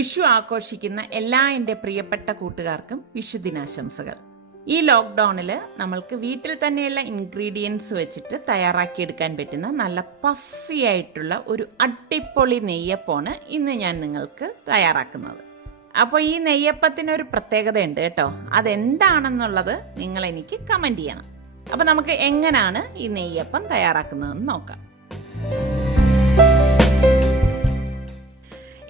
വിഷു ആഘോഷിക്കുന്ന എല്ലാ എൻ്റെ പ്രിയപ്പെട്ട കൂട്ടുകാർക്കും വിഷുദിനാശംസകൾ. ഈ ലോക്ക്ഡൗണിൽ നമ്മൾക്ക് വീട്ടിൽ തന്നെയുള്ള ഇൻഗ്രീഡിയൻസ് വെച്ചിട്ട് തയ്യാറാക്കിയെടുക്കാൻ പറ്റുന്ന നല്ല പഫി ആയിട്ടുള്ള ഒരു അടിപൊളി നെയ്യപ്പമാണ് ഇന്ന് ഞാൻ നിങ്ങൾക്ക് തയ്യാറാക്കുന്നത്. അപ്പോൾ ഈ നെയ്യപ്പത്തിനൊരു പ്രത്യേകതയുണ്ട് കേട്ടോ. അതെന്താണെന്നുള്ളത് നിങ്ങൾ എനിക്ക് കമൻറ്റ് ചെയ്യണം. അപ്പോൾ നമുക്ക് എങ്ങനെയാണ് ഈ നെയ്യപ്പം തയ്യാറാക്കുന്നതെന്ന് നോക്കാം.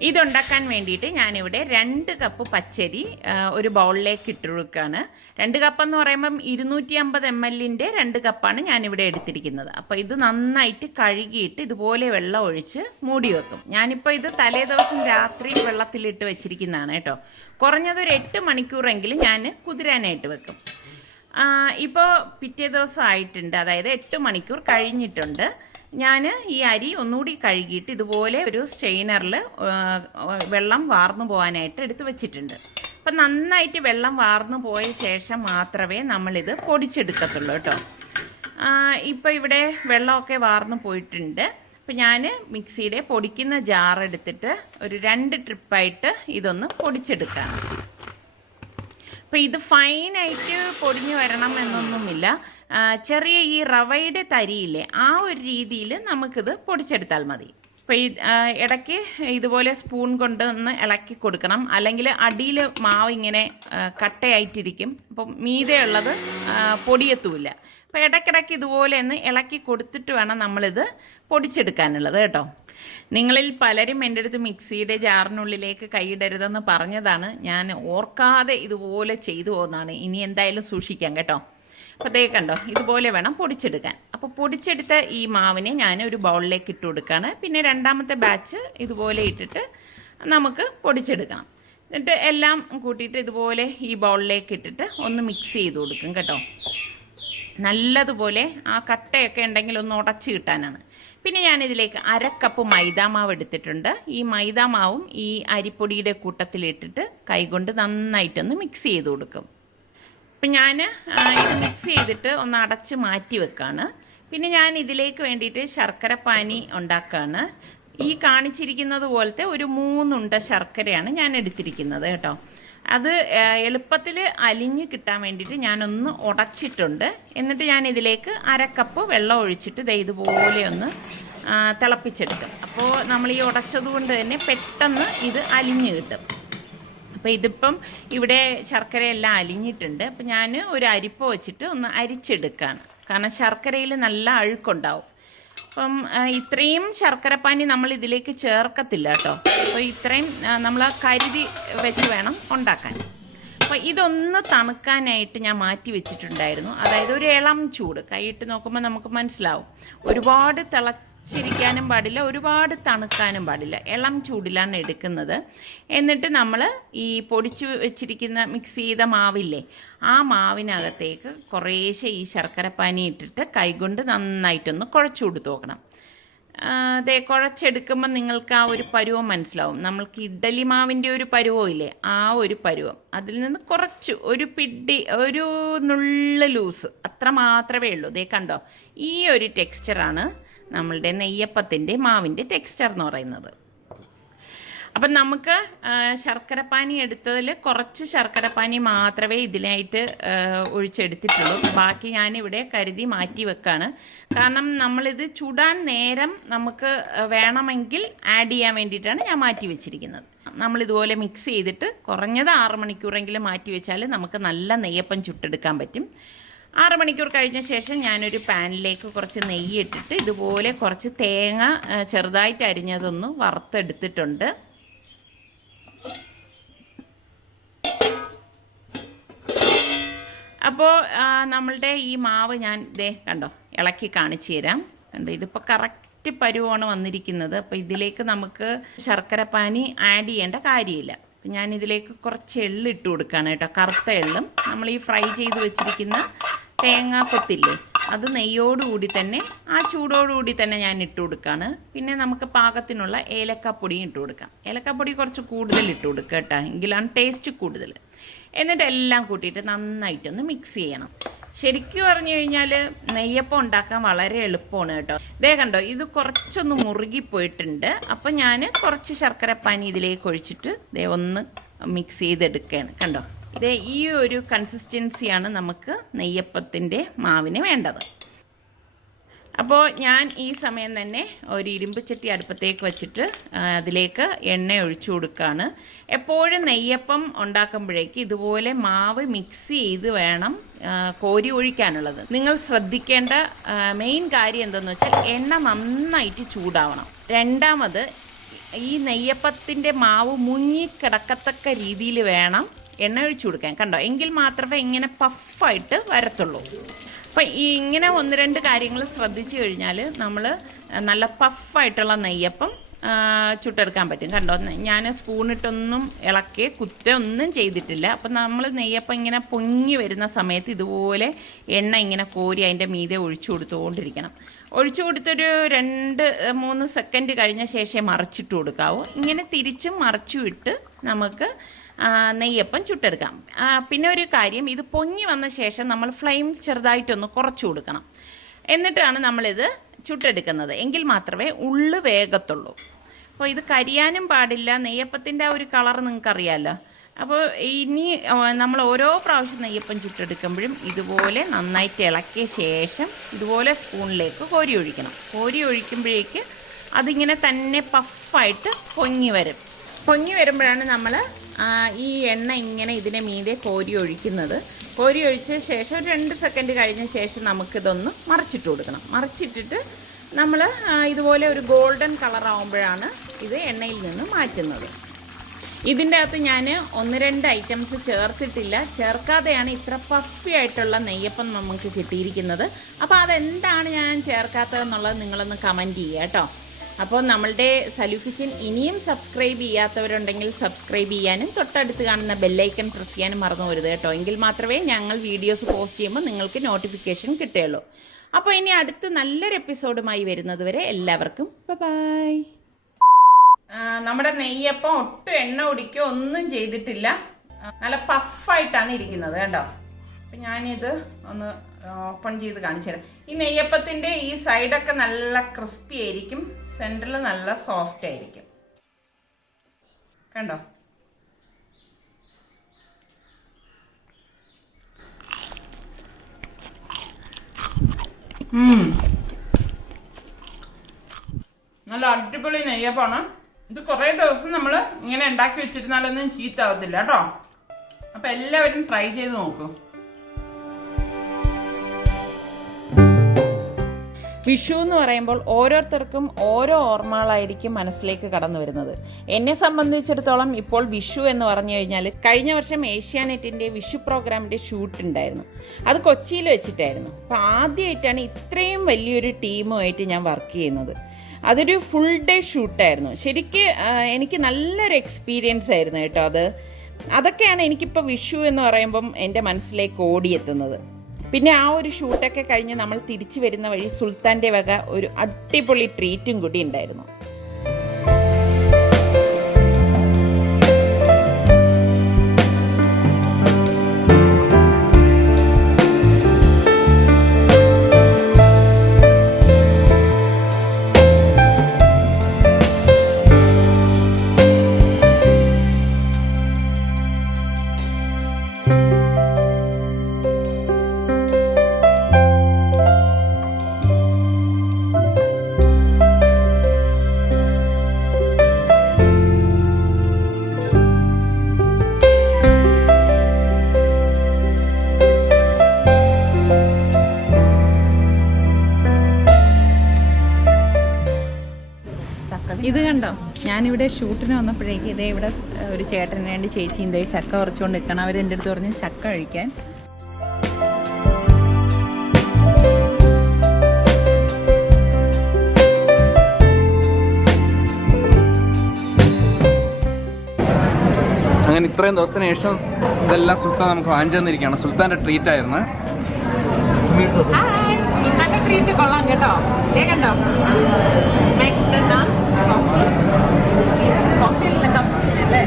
ഇതുണ്ടാക്കാൻ വേണ്ടിയിട്ട് ഞാനിവിടെ 2 കപ്പ് പച്ചരി ഒരു ബൗളിലേക്ക് ഇട്ട് കൊടുക്കുകയാണ്. 2 കപ്പ് എന്ന് പറയുമ്പം 250 ml 2 കപ്പാണ് ഞാനിവിടെ എടുത്തിരിക്കുന്നത്. അപ്പോൾ ഇത് നന്നായിട്ട് കഴുകിയിട്ട് ഇതുപോലെ വെള്ളം ഒഴിച്ച് മൂടി വെക്കും. ഞാനിപ്പോൾ ഇത് തലേ ദിവസം രാത്രി വെള്ളത്തിലിട്ട് വെച്ചിരിക്കുന്നതാണ് കേട്ടോ. കുറഞ്ഞത് ഒരു 8 മണിക്കൂറെങ്കിലും ഞാൻ കുതിരാനായിട്ട് വെക്കും. ഇപ്പോൾ പിറ്റേ ദിവസം ആയിട്ടുണ്ട്, അതായത് 8 മണിക്കൂർ കഴിഞ്ഞിട്ടുണ്ട്. ഞാൻ ഈ അരി ഒന്നുകൂടി കഴുകിയിട്ട് ഇതുപോലെ ഒരു സ്ട്രെയിനറിൽ വെള്ളം വാർന്നു പോകാനായിട്ട് എടുത്ത് വെച്ചിട്ടുണ്ട്. അപ്പം നന്നായിട്ട് വെള്ളം വാർന്നു പോയ ശേഷം മാത്രമേ നമ്മളിത് പൊടിച്ചെടുക്കത്തുള്ളൂ കേട്ടോ. ഇപ്പോൾ ഇവിടെ വെള്ളമൊക്കെ വാർന്നു പോയിട്ടുണ്ട്. അപ്പം ഞാൻ മിക്സിയുടെ പൊടിക്കുന്ന ജാറെടുത്തിട്ട് ഒരു 2 ട്രിപ്പായിട്ട് ഇതൊന്ന് പൊടിച്ചെടുക്കാം. അപ്പോൾ ഇത് ഫൈനായിട്ട് പൊടിഞ്ഞു വരണം എന്നൊന്നുമില്ല. ചെറിയ ഈ റവയുടെ തരിയില്ലേ, ആ ഒരു രീതിയിൽ നമുക്കിത് പൊടിച്ചെടുത്താൽ മതി. അപ്പോൾ ഈ ഇടയ്ക്ക് ഇതുപോലെ സ്പൂൺ കൊണ്ട് ഒന്ന് ഇളക്കി കൊടുക്കണം, അല്ലെങ്കിൽ അടിയിൽ മാവ് ഇങ്ങനെ കട്ടയായിട്ടിരിക്കും. അപ്പം മീതെയുള്ളത് പൊടിയെത്തൂല്ല. അപ്പോൾ ഇടയ്ക്കിടയ്ക്ക് ഇതുപോലെ ഒന്ന് ഇളക്കി കൊടുത്തിട്ട് വേണം നമ്മളിത് പൊടിച്ചെടുക്കാനുള്ളത് കേട്ടോ. നിങ്ങളിൽ പലരും എൻ്റെ അടുത്ത് മിക്സിയുടെ ജാറിനുള്ളിലേക്ക് കൈയിടരുതെന്ന് പറഞ്ഞതാണ്. ഞാൻ ഓർക്കാതെ ഇതുപോലെ ചെയ്തു പോകുന്നതാണ്. ഇനി എന്തായാലും സൂക്ഷിക്കാം കേട്ടോ. അപ്പോൾ ദേ കണ്ടോ, ഇതുപോലെ വേണം പൊടിച്ചെടുക്കാൻ. അപ്പോൾ പൊടിച്ചെടുത്ത ഈ മാവിനെ ഞാൻ ഒരു ബൗളിലേക്ക് ഇട്ട് കൊടുക്കുകയാണ്. പിന്നെ രണ്ടാമത്തെ ബാച്ച് ഇതുപോലെ ഇട്ടിട്ട് നമുക്ക് പൊടിച്ചെടുക്കണം. എന്നിട്ട് എല്ലാം കൂട്ടിയിട്ട് ഇതുപോലെ ഈ ബൗളിലേക്ക് ഇട്ടിട്ട് ഒന്ന് മിക്സ് ചെയ്ത് കൊടുക്കും കേട്ടോ. നല്ലതുപോലെ ആ കട്ടയൊക്കെ ഉണ്ടെങ്കിൽ ഒന്ന് ഉടച്ച് കിട്ടാനാണ്. പിന്നെ ഞാനിതിലേക്ക് 1/2 കപ്പ് മൈദാമാവ് എടുത്തിട്ടുണ്ട്. ഈ മൈദാമാവും ഈ അരിപ്പൊടിയുടെ കൂട്ടത്തിലിട്ടിട്ട് കൈകൊണ്ട് നന്നായിട്ടൊന്ന് മിക്സ് ചെയ്ത് കൊടുക്കും. അപ്പം ഞാൻ ഇത് മിക്സ് ചെയ്തിട്ട് ഒന്ന് അടച്ച് മാറ്റി വെക്കാണ്. പിന്നെ ഞാൻ ഇതിലേക്ക് വേണ്ടിയിട്ട് ശർക്കര പാനി ഉണ്ടാക്കുകയാണ്. ഈ കാണിച്ചിരിക്കുന്നത് പോലത്തെ ഒരു 3 ഉണ്ട ശർക്കരയാണ് ഞാൻ എടുത്തിരിക്കുന്നത് കേട്ടോ. അത് എളുപ്പത്തിൽ അലിഞ്ഞ് കിട്ടാൻ വേണ്ടിയിട്ട് ഞാനൊന്ന് ഉടച്ചിട്ടുണ്ട്. എന്നിട്ട് ഞാൻ ഇതിലേക്ക് 1/2 കപ്പ് വെള്ളം ഒഴിച്ചിട്ട് ഇതുപോലെ ഒന്ന് തിളപ്പിച്ചെടുക്കും. അപ്പോൾ നമ്മൾ ഈ ഉടച്ചത് കൊണ്ട് തന്നെ പെട്ടെന്ന് ഇത് അലിഞ്ഞ് കിട്ടും. അപ്പോൾ ഇതിപ്പം ഇവിടെ ശർക്കരയെല്ലാം അലിഞ്ഞിട്ടുണ്ട്. അപ്പോൾ ഞാൻ ഒരു അരിപ്പ വെച്ചിട്ട് ഒന്ന് അരിച്ചെടുക്കുകയാണ്. കാരണം ശർക്കരയിൽ നല്ല അഴുക്കുണ്ടാവും. അപ്പം ഇത്രയും ശർക്കരപ്പാനി നമ്മൾ ഇതിലേക്ക് ചേർക്കത്തില്ല കേട്ടോ. അപ്പോൾ ഇത്രയും നമ്മൾ കരുതി വെച്ച് വേണം ഉണ്ടാക്കാൻ. അപ്പോൾ ഇതൊന്ന് തണുക്കാനായിട്ട് ഞാൻ മാറ്റി വെച്ചിട്ടുണ്ടായിരുന്നു. അതായത് ഒരു ഇളം ചൂട്, കൈയിട്ട് നോക്കുമ്പോൾ നമുക്ക് മനസ്സിലാവും. ഒരുപാട് തിളച്ചിരിക്കാനും പാടില്ല, ഒരുപാട് തണുക്കാനും പാടില്ല. ഇളം ചൂടിലാണ് എടുക്കുന്നത്. എന്നിട്ട് നമ്മൾ ഈ പൊടിച്ച് വെച്ചിരിക്കുന്ന മിക്സ് ചെയ്ത മാവില്ലേ, ആ മാവിനകത്തേക്ക് കുറേശ്ശെ ഈ ശർക്കരപ്പാനി ഇട്ടിട്ട് കൈകൊണ്ട് നന്നായിട്ടൊന്ന് കുഴച്ചു കൊടുത്ത് നോക്കണം. അതേ കുഴച്ചെടുക്കുമ്പോൾ നിങ്ങൾക്ക് ആ ഒരു പരുവം മനസ്സിലാവും. നമ്മൾക്ക് ഇഡ്ഡലി മാവിൻ്റെ ഒരു പരുവം ഇല്ലേ, ആ ഒരു പരുവം. അതിൽ നിന്ന് കുറച്ച് ഒരു പിടി, ഒരു നുള്ള ലൂസ്, അത്ര മാത്രമേ ഉള്ളൂ. ദേ കണ്ടോ, ഈ ഒരു ടെക്സ്ചറാണ് നമ്മളുടെ നെയ്യപ്പത്തിൻ്റെ മാവിൻ്റെ ടെക്സ്ചർ എന്ന് പറയുന്നത്. അപ്പം നമുക്ക് ശർക്കരപ്പാനി എടുത്തതിൽ കുറച്ച് ശർക്കരപ്പാനി മാത്രമേ ഇതിനായിട്ട് ഒഴിച്ചെടുത്തിട്ടുള്ളൂ. ബാക്കി ഞാനിവിടെ കരുതി മാറ്റി വെക്കാണ്. കാരണം നമ്മളിത് ചുടാൻ നേരം നമുക്ക് വേണമെങ്കിൽ ആഡ് ചെയ്യാൻ വേണ്ടിയിട്ടാണ് ഞാൻ മാറ്റി വെച്ചിരിക്കുന്നത്. നമ്മളിതുപോലെ മിക്സ് ചെയ്തിട്ട് കുറഞ്ഞത് 6 മണിക്കൂറെങ്കിലും മാറ്റി വെച്ചാൽ നമുക്ക് നല്ല നെയ്യപ്പം ചുട്ടെടുക്കാൻ പറ്റും. 6 മണിക്കൂർ കഴിഞ്ഞ ശേഷം ഞാനൊരു പാനിലേക്ക് കുറച്ച് നെയ്യ് ഇട്ടിട്ട് ഇതുപോലെ കുറച്ച് തേങ്ങ ചെറുതായിട്ട് അരിഞ്ഞതൊന്ന് വറുത്തെടുത്തിട്ടുണ്ട്. അപ്പോൾ നമ്മളുടെ ഈ മാവ് ഞാൻ കണ്ടോ ഇളക്കി കാണിച്ചു തരാം. കണ്ടോ, ഇതിപ്പോൾ കറക്റ്റ് പരുവമാണ് വന്നിരിക്കുന്നത്. അപ്പോൾ ഇതിലേക്ക് നമുക്ക് ശർക്കരപ്പാനി ആഡ് ചെയ്യേണ്ട കാര്യമില്ല. അപ്പം ഞാനിതിലേക്ക് കുറച്ച് എള്ള് ഇട്ട് കൊടുക്കുകയാണ് കേട്ടോ. കറുത്ത എള്ളും നമ്മൾ ഈ ഫ്രൈ ചെയ്ത് വെച്ചിരിക്കുന്ന തേങ്ങാ കൊത്തില്ലേ, അത് നെയ്യോടുകൂടി തന്നെ, ആ ചൂടോടുകൂടി തന്നെ ഞാൻ ഇട്ട് കൊടുക്കുകയാണ്. പിന്നെ നമുക്ക് പാകത്തിനുള്ള ഏലക്കാപ്പൊടിയും ഇട്ട് കൊടുക്കാം. ഏലക്കാപ്പൊടി കുറച്ച് കൂടുതൽ ഇട്ട് കൊടുക്കുക കേട്ടോ, എങ്കിലാണ് ടേസ്റ്റ് കൂടുതൽ. എന്നിട്ട് എല്ലാം കൂട്ടിയിട്ട് നന്നായിട്ടൊന്ന് മിക്സ് ചെയ്യണം. ശരിക്കും പറഞ്ഞു കഴിഞ്ഞാൽ നെയ്യപ്പം ഉണ്ടാക്കാൻ വളരെ എളുപ്പമാണ് കേട്ടോ. ഇതേ കണ്ടോ, ഇത് കുറച്ചൊന്ന് മുറുകിപ്പോയിട്ടുണ്ട്. അപ്പം ഞാൻ കുറച്ച് ശർക്കരപ്പാനി ഇതിലേക്ക് ഒഴിച്ചിട്ട് ഇതേ ഒന്ന് മിക്സ് ചെയ്തെടുക്കുകയാണ്. കണ്ടോ, ഇതേ ഈ ഒരു കൺസിസ്റ്റൻസിയാണ് നമുക്ക് നെയ്യപ്പത്തിൻ്റെ മാവിന് വേണ്ടത്. അപ്പോൾ ഞാൻ ഈ സമയം തന്നെ ഒരു ഇരുമ്പ് ചട്ടി അടുപ്പത്തേക്ക് വെച്ചിട്ട് അതിലേക്ക് എണ്ണ ഒഴിച്ചു കൊടുക്കുകയാണ്. എപ്പോഴും നെയ്യപ്പം ഉണ്ടാക്കുമ്പോഴേക്ക് ഇതുപോലെ മാവ് മിക്സ് ചെയ്ത് വേണം കോരി ഒഴിക്കാനുള്ളത്. നിങ്ങൾ ശ്രദ്ധിക്കേണ്ട മെയിൻ കാര്യം എന്തെന്ന് വെച്ചാൽ എണ്ണ നന്നായിട്ട് ചൂടാവണം. രണ്ടാമത് ഈ നെയ്യപ്പത്തിൻ്റെ മാവ് മുങ്ങിക്കിടക്കത്തക്ക രീതിയിൽ വേണം എണ്ണ ഒഴിച്ചു കൊടുക്കാൻ. കണ്ടോ, എങ്കിൽ മാത്രമേ ഇങ്ങനെ പഫായിട്ട് വരത്തുള്ളൂ. അപ്പം ഈ ഇങ്ങനെ 1-2 കാര്യങ്ങൾ ശ്രദ്ധിച്ചു കഴിഞ്ഞാൽ നമ്മൾ നല്ല പഫായിട്ടുള്ള നെയ്യപ്പം ചുട്ടെടുക്കാൻ പറ്റും. കണ്ടോ, ഞാൻ സ്പൂണിട്ടൊന്നും ഇളക്കി ഒന്നും ചെയ്തിട്ടില്ല. അപ്പം നമ്മൾ നെയ്യപ്പം ഇങ്ങനെ പൊങ്ങി വരുന്ന സമയത്ത് ഇതുപോലെ എണ്ണ ഇങ്ങനെ കോരി അതിൻ്റെ മീതെ ഒഴിച്ചു കൊടുത്തുകൊണ്ടിരിക്കണം. ഒഴിച്ചു കൊടുത്തൊരു 2-3 സെക്കൻഡ് കഴിഞ്ഞ ശേഷം മറിച്ചിട്ട് കൊടുക്കാവൂ. ഇങ്ങനെ തിരിച്ചും മറിച്ചും ഇട്ട് നമുക്ക് നെയ്യപ്പം ചുട്ടെടുക്കാം. പിന്നെ ഒരു കാര്യം, ഇത് പൊങ്ങി വന്ന ശേഷം നമ്മൾ ഫ്ലെയിം ചെറുതായിട്ടൊന്ന് കുറച്ച് കൊടുക്കണം. എന്നിട്ടാണ് നമ്മളിത് ചുട്ടെടുക്കുന്നത്. എങ്കിൽ മാത്രമേ ഉള്ളു വേഗത്തുള്ളൂ. അപ്പോൾ ഇത് കരിയാനും പാടില്ല. നെയ്യപ്പത്തിൻ്റെ ആ ഒരു കളർ നിങ്ങൾക്കറിയാമല്ലോ. അപ്പോൾ ഇനി നമ്മൾ ഓരോ പ്രാവശ്യം നെയ്യപ്പം ചുട്ടെടുക്കുമ്പോഴും ഇതുപോലെ നന്നായിട്ട് ഇളക്കിയ ശേഷം ഇതുപോലെ സ്പൂണിലേക്ക് കോരി ഒഴിക്കണം. കോരി ഒഴിക്കുമ്പോഴേക്ക് അതിങ്ങനെ തന്നെ പഫായിട്ട് പൊങ്ങി വരും. പൊങ്ങി വരുമ്പോഴാണ് നമ്മൾ ഈ എണ്ണ ഇങ്ങനെ ഇതിനെ മീതെ കോരി ഒഴിക്കുന്നത്. കോരി ഒഴിച്ച ശേഷം 2 സെക്കൻഡ് കഴിഞ്ഞ ശേഷം നമുക്കിതൊന്ന് മറിച്ചിട്ട് കൊടുക്കണം. മറിച്ചിട്ടിട്ട് നമ്മൾ ഇതുപോലെ ഒരു ഗോൾഡൻ കളറാകുമ്പോഴാണ് ഇത് എണ്ണയിൽ നിന്ന് മാറ്റുന്നത്. ഇതിൻ്റെ അകത്ത് ഞാൻ 1-2 ഐറ്റംസ് ചേർത്തിട്ടില്ല. ചേർക്കാതെയാണ് ഇത്ര പഫി ആയിട്ടുള്ള നെയ്യപ്പം നമുക്ക് കിട്ടിയിരിക്കുന്നത്. അപ്പോൾ അതെന്താണ് ഞാൻ ചേർക്കാത്തതെന്നുള്ളത് നിങ്ങളൊന്ന് കമൻറ്റ് ചെയ്യുക കേട്ടോ. അപ്പോൾ നമ്മളുടെ സലു കിച്ചൻ ഇനിയും സബ്സ്ക്രൈബ് ചെയ്യാത്തവരുണ്ടെങ്കിൽ സബ്സ്ക്രൈബ് ചെയ്യാനും തൊട്ടടുത്ത് കാണുന്ന ബെല്ലൈക്കൺ പ്രസ് ചെയ്യാനും മറന്നു പോരുത് കേട്ടോ. എങ്കിൽ മാത്രമേ ഞങ്ങൾ വീഡിയോസ് പോസ്റ്റ് ചെയ്യുമ്പോൾ നിങ്ങൾക്ക് നോട്ടിഫിക്കേഷൻ കിട്ടുകയുള്ളൂ. അപ്പോൾ ഇനി അടുത്ത് നല്ലൊരു എപ്പിസോഡുമായി വരുന്നത് വരെ എല്ലാവർക്കും ബൈ. നമ്മുടെ നെയ്യപ്പം ഒട്ടും എണ്ണ ഒടിക്കുകയോ ഒന്നും ചെയ്തിട്ടില്ല. നല്ല പഫായിട്ടാണ് ഇരിക്കുന്നത് കേട്ടോ. അപ്പം ഞാനിത് ഒന്ന് ഓപ്പൺ ചെയ്ത് കാണിച്ചു തരാം. ഈ നെയ്യപ്പത്തിൻ്റെ ഈ സൈഡൊക്കെ നല്ല ക്രിസ്പി ആയിരിക്കും, സെൻറ്ററിൽ നല്ല സോഫ്റ്റ് ആയിരിക്കും. കണ്ടോ, നല്ല അടിപൊളി നെയ്യപ്പമാണ്. ഇത് കുറേ ദിവസം നമ്മൾ ഇങ്ങനെ ഉണ്ടാക്കി വെച്ചിരുന്നാലൊന്നും ചീത്താവത്തില്ല കേട്ടോ. അപ്പം എല്ലാവരും ട്രൈ ചെയ്ത് നോക്കൂ. വിഷു എന്ന് പറയുമ്പോൾ ഓരോരുത്തർക്കും ഓരോ ഓർമ്മകളായിരിക്കും മനസ്സിലേക്ക് കടന്നു വരുന്നത്. എന്നെ സംബന്ധിച്ചിടത്തോളം ഇപ്പോൾ വിഷു എന്ന് പറഞ്ഞു കഴിഞ്ഞാൽ കഴിഞ്ഞ വർഷം ഏഷ്യാനെറ്റിൻ്റെ വിഷു പ്രോഗ്രാമിൻ്റെ ഷൂട്ട് ഉണ്ടായിരുന്നു. അത് കൊച്ചിയിൽ വെച്ചിട്ടായിരുന്നു. അപ്പോൾ ആദ്യമായിട്ടാണ് ഇത്രയും വലിയൊരു ടീമുമായിട്ട് ഞാൻ വർക്ക് ചെയ്യുന്നത്. അതൊരു ഫുൾ ഡേ ഷൂട്ടായിരുന്നു. ശരിക്ക് എനിക്ക് നല്ലൊരു എക്സ്പീരിയൻസ് ആയിരുന്നു കേട്ടോ. അതൊക്കെയാണ് എനിക്കിപ്പോൾ വിഷു എന്ന് പറയുമ്പം എൻ്റെ മനസ്സിലേക്ക് ഓടിയെത്തുന്നത്. പിന്നെ ആ ഒരു ഷൂട്ടൊക്കെ കഴിഞ്ഞ് നമ്മൾ തിരിച്ചു വരുന്ന വഴി സുൽത്താൻ്റെ വക ഒരു അടിപൊളി ട്രീറ്റും കൂടി ഉണ്ടായിരുന്നു. ഇത് കണ്ടോ, ഞാനിവിടെ ഷൂട്ടിന് വന്നപ്പോഴേക്ക് ഇതേ ഇവിടെ ഒരു ചേട്ടന് വേണ്ടി ചേച്ചി ഇതേ ചക്ക ഉറച്ചുകൊണ്ട് നിൽക്കണം. അവർ എൻ്റെ അടുത്ത് പറഞ്ഞു ചക്ക കഴിക്കാൻ. അങ്ങനെ ഇത്രയും ദിവസത്തിന് ശേഷം ഇതെല്ലാം സുൽത്താൻ നമുക്ക് വാങ്ങിച്ചു തന്നിരിക്കുകയാണ്. സുൽത്താൻ്റെ ട്രീറ്റ് ആയിരുന്നു. സുൽത്താൻ്റെ ട്രീറ്റ് കൊള്ളാം കേട്ടോ. ഇതേ കണ്ടോ, കോക്ടെയിലിലെ കപ്പുച്ചിനല്ലേ.